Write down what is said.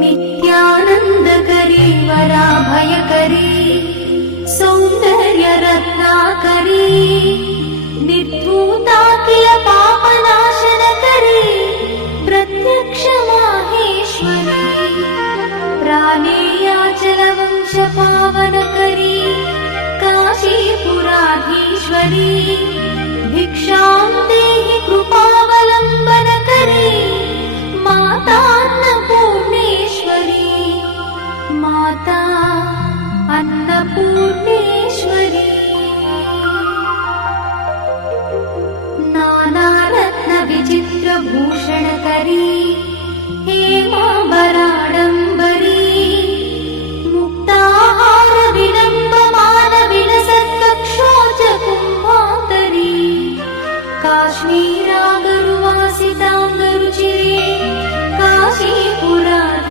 नित्यानन्दकरी वराभयकरी सौन्दर्यरत्नाकरी निर्धूताखिल पापनाशनकरी प्रत्यक्ष माहेश्वरी प्राणेयाचलवंशपावनकरी काशीपुराधीश्वरी भिक्षां देहि कृपावलम्बनकरी माता अन्नपूर्णेश्वरी माता अन्नपूर्णेश्वरी नानारत्नविचित्रभूषणकरी